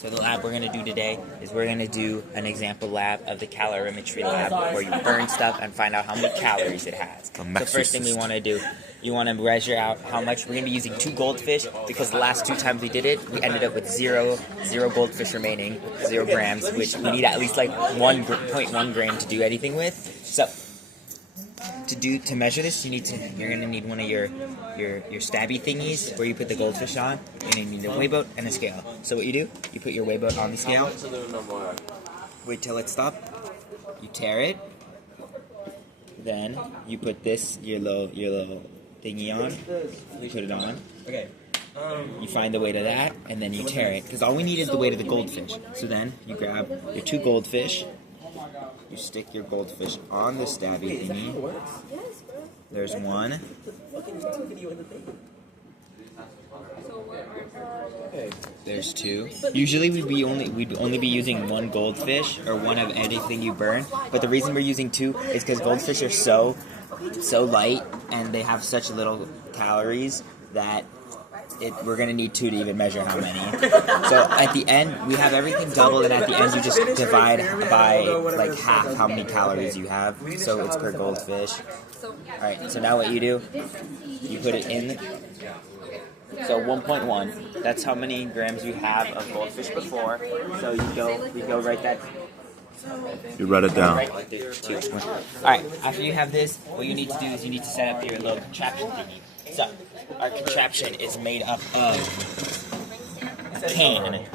So the lab we're going to do today is we're going to do an example lab of the Calorimetry Lab where you burn stuff and find out how many calories it has. So first thing we want to do, you want to measure out how much. We're going to be using 2 goldfish because the last 2 times we did it, we ended up with zero goldfish remaining, 0 grams, which we need at least like 1.1 gram to do anything with. So to measure this, you're gonna need one of your stabby thingies where you put the goldfish on. You're gonna need a weigh boat and a scale. So what you do, you put your weigh boat on the scale. Wait till it stops. You tear it. Then you put your little thingy on. You put it on. Okay. You find the weight of that, and then you tear it. Because all we need is the weight of the goldfish. So then you grab your 2 goldfish. You stick your goldfish on the stabby thingy. There's 1. There's 2. Usually we'd only be using 1 goldfish or 1 of anything you burn. But the reason we're using 2 is because goldfish are so light and they have such little calories that we're going to need 2 to even measure how many. So at the end, we have everything doubled, and at the end you just divide by like half how many calories you have, so it's per goldfish. Alright, so now what you do, you put it in, so 1.1, that's how many grams you have of goldfish before, so you go write that. You write it down. Alright, after you have this, what you need to do is you need to set up your little contraption thingy. So, our contraption is made up of a can,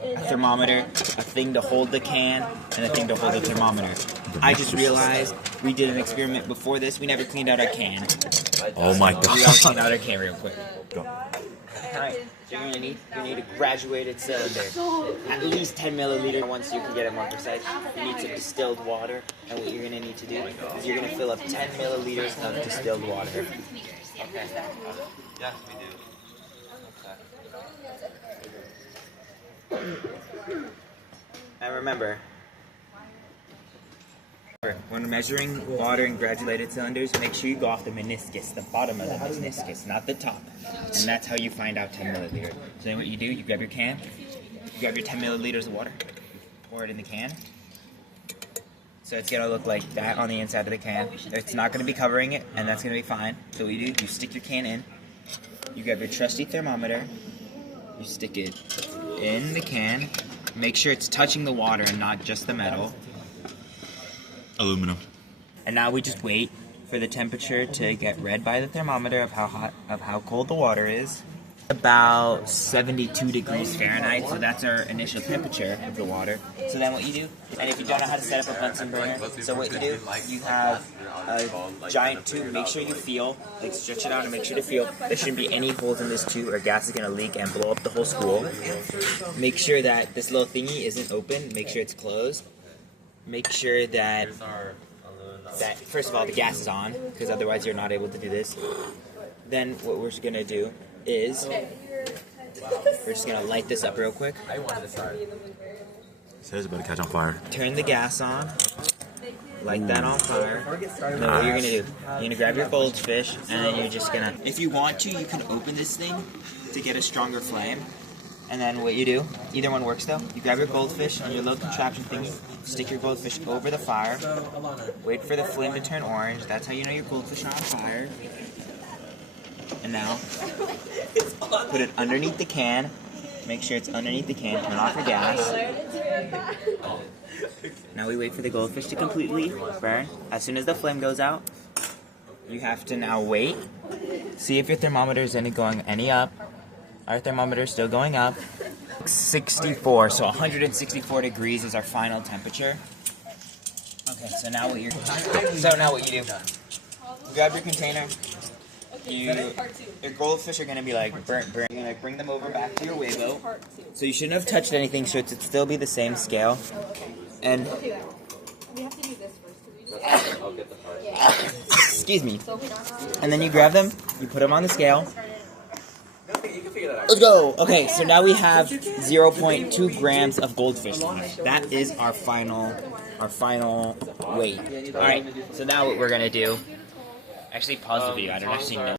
a thermometer, a thing to hold the can, and a thing to hold the thermometer. I just realized we did an experiment before this. We never cleaned out our can. Oh my god. We gotta clean out our can real quick. Go. Alright, so you're gonna need a graduated cylinder. At least 10 milliliter once you can get it more precise. You need some distilled water, and what you're gonna need to do is you're gonna fill up 10 milliliters of distilled water. Okay. Yes, we do. Okay. And remember, when measuring water in graduated cylinders, make sure you go off the meniscus, the bottom of the meniscus, not the top. And that's how you find out 10 milliliters. So then what you do, you grab your can, you grab your 10 milliliters of water, pour it in the can. So it's going to look like that on the inside of the can. It's not going to be covering it, and that's going to be fine. So what you do, you stick your can in, you grab your trusty thermometer, you stick it in the can, make sure it's touching the water and not just the metal. Aluminum. And now we just wait for the temperature to get read by the thermometer of how cold the water is. About 72 degrees Fahrenheit, so that's our initial temperature of the water. So then what you do, and if you don't know how to set up a Bunsen burner, so what you do, you have a giant tube, make sure you feel, like stretch it out and make sure to feel. There shouldn't be any holes in this tube or gas is going to leak and blow up the whole school. Make sure that this little thingy isn't open, make sure it's closed. Make sure that first of all, the gas is on, because otherwise you're not able to do this. Then what we're going to do is we're just going to light this up real quick. Says about to catch on fire. Turn the gas on. Light that on fire. And then what you're going to do, you're going to grab your goldfish, and then you're just going to, if you want to, you can open this thing to get a stronger flame. And then what you do, either one works though, you grab your goldfish and your little contraption thing, stick your goldfish over the fire, wait for the flame to turn orange, that's how you know your goldfish are on fire. And now, put it underneath the can, make sure it's underneath the can, turn off your gas. Now we wait for the goldfish to completely burn. As soon as the flame goes out, you have to now wait, see if your thermometer is going any up. Our thermometer is still going up. 64, so 164 degrees is our final temperature. Okay, so now what you do, you grab your container. Your goldfish are going to be like burnt. You're going to bring them over back to your weigh boat. So you shouldn't have touched anything, so it should still be the same scale. And excuse me. And then you grab them, you put them on the scale. Let's go! Okay, so now we have 0.2 grams of goldfish. That is our final weight. Alright, so now what we're gonna do, actually pause the video, I don't actually know.